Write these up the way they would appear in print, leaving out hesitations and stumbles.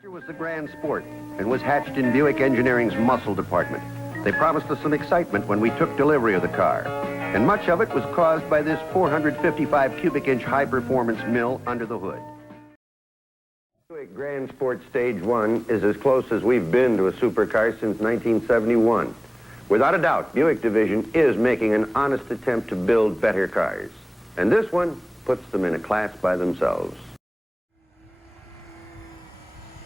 Was the grand sport and was hatched in Buick Engineering's muscle department. They promised us some excitement when we took delivery of the car, and much of it was caused by this 455 cubic inch high-performance mill under the hood. Buick Grand Sport Stage 1 is as close as we've been to a supercar since 1971. Without a doubt, Buick Division is making an honest attempt to build better cars, and this one puts them in a class by themselves.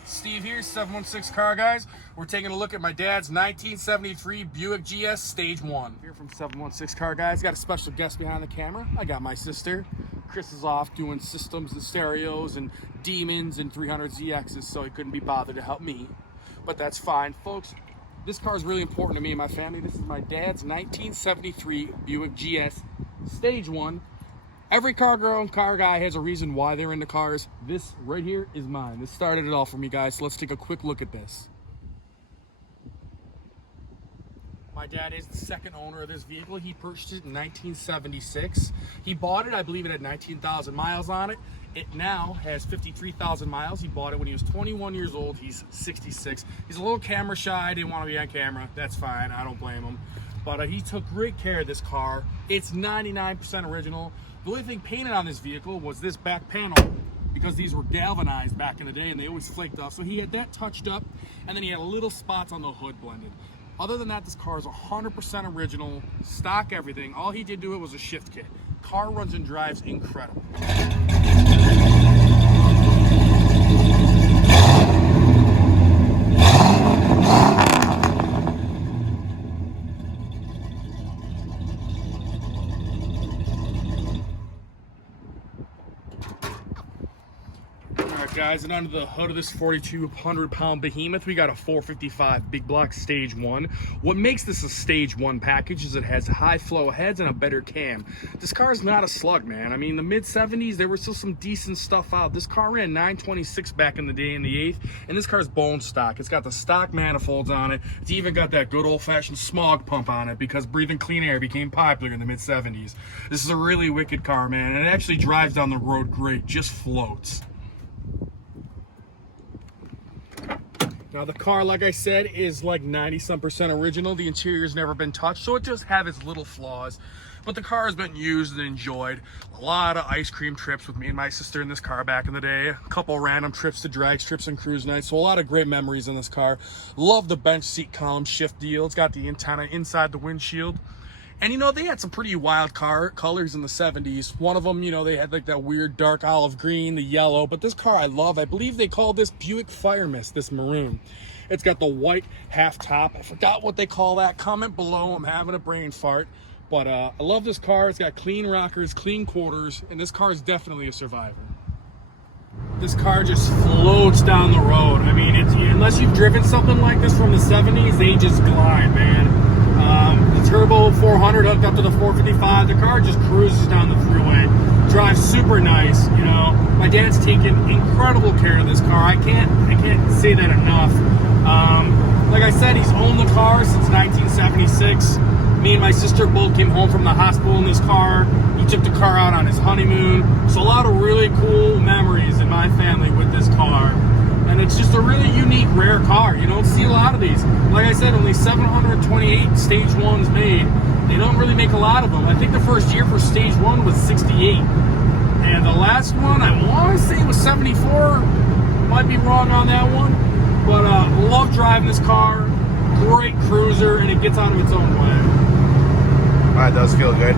Steve here, 716 Car Guys. We're taking a look at my dad's 1973 Buick GS Stage 1. Here from 716 Car Guys. Got a special guest behind the camera. I got my sister. Chris is off doing systems and stereos and demons and 300ZXs, so he couldn't be bothered to help me. But that's fine. Folks, this car is really important to me and my family. This is my dad's 1973 Buick GS Stage 1. Every car girl and car guy has a reason why they're into cars. This right here is mine. This started it all for me, guys. So let's take a quick look at this. My dad is the second owner of this vehicle. He purchased it in 1976. He bought it, I believe it had 19,000 miles on it. It now has 53,000 miles. He bought it when he was 21 years old. He's 66. He's a little camera shy, didn't want to be on camera. That's fine, I don't blame him. But he took great care of this car. It's 99% original. The only thing painted on this vehicle was this back panel, because these were galvanized back in the day and they always flaked off. So he had that touched up, and then he had little spots on the hood blended. Other than that, this car is 100% original, stock everything. All he did to it was a shift kit. Car runs and drives incredible. Guys, and under the hood of this 4,200-pound behemoth, we got a 455 big block Stage 1. What makes this a Stage 1 package is it has high flow heads and a better cam. This car is not a slug, man. I mean, the mid-70s, there was still some decent stuff out. This car ran 926 back in the day in the 8th, and this car's bone stock. It's got the stock manifolds on it. It's even got that good old-fashioned smog pump on it because breathing clean air became popular in the mid-70s. This is a really wicked car, man, and it actually drives down the road great, just floats. Now the car, like I said, is like 90-some% original. The interior's never been touched, so it does have its little flaws. But the car has been used and enjoyed. A lot of ice cream trips with me and my sister in this car back in the day. A couple random trips to drag strips and cruise nights. So a lot of great memories in this car. Love the bench seat column shift deal. It's got the antenna inside the windshield. And, you know, they had some pretty wild colors in the 70s. One of them, you know, they had like that weird dark olive green, the yellow. But this car I love. I believe they call this Buick Fire Mist, this maroon. It's got the white half top. I forgot what they call that. Comment below. I'm having a brain fart. But I love this car. It's got clean rockers, clean quarters. And this car is definitely a survivor. This car just floats down the road. I mean, unless you've driven something like this from the 70s, they just glide, man. The turbo 400 hooked up to the 455. The car just cruises down the freeway. Drives super nice, you know. My dad's taken incredible care of this car. I can't say that enough. Like I said, he's owned the car since 1976. Me and my sister both came home from the hospital in this car. He took the car out on his honeymoon. So a lot of really cool memories in my family with this car. And it's just a really unique, rare car. You don't see a lot of these. Like I said, only 728 Stage 1s made. They don't really make a lot of them. I think the first year for Stage 1 was 68. And the last one, I want to say was 74. Might be wrong on that one. But love driving this car. Great cruiser, and it gets out of its own way. That does feel good.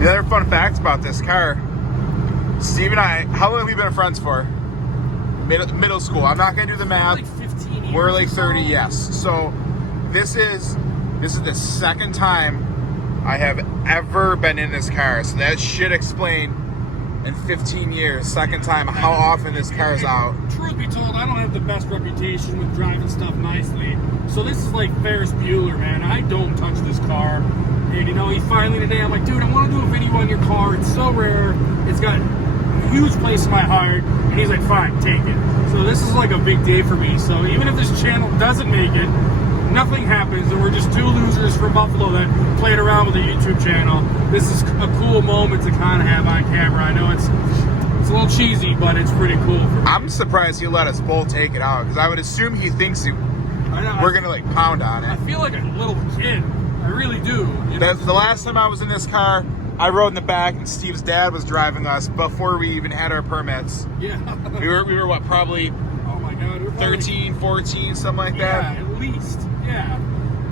The other fun facts about this car, Steve and I, how long have we been friends for? Middle school. I'm not gonna do the math. Like 15 years. We're like 30, yes. So this is the second time I have ever been in this car. So that should explain in 15 years, second time, how often this car's out. Truth be told, I don't have the best reputation with driving stuff nicely. So this is like Ferris Bueller, man. I don't touch this car. And you know, he finally today, I'm like, dude, I want to do a video on your car. It's so rare. It's got a huge place in my heart. And he's like, fine, take it. So this is like a big day for me. So even if this channel doesn't make it, nothing happens, and we're just two losers from Buffalo that played around with a YouTube channel. This is a cool moment to kind of have on camera. I know it's a a little cheesy, but it's pretty cool. For me. I'm surprised he let us both take it out because I would assume he thinks we're gonna like pound on I it. feel like a little kid. I really do. You know? The last time I was in this car, I rode in the back and Steve's dad was driving us before we even had our permits. Yeah. We were what, probably Oh my God. We're probably 13, 14, something like Yeah, that. at least. Yeah.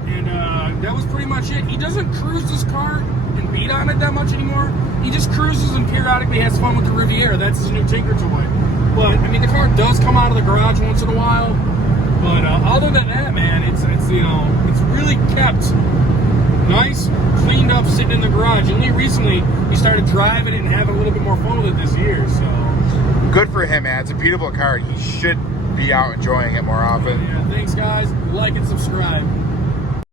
And that was pretty much it. He doesn't cruise this car and beat on it that much anymore. He just cruises and periodically has fun with the Riviera. That's his new Tinker toy. But I mean, the car does come out of the garage once in a while. But other than that, man, it's you know, it's really kept nice, cleaned up, sitting in the garage. Only recently he started driving it and having a little bit more fun with it this year. So Good for him, man. It's a beautiful car. He should be out enjoying it more often. yeah, thanks guys. Like and subscribe.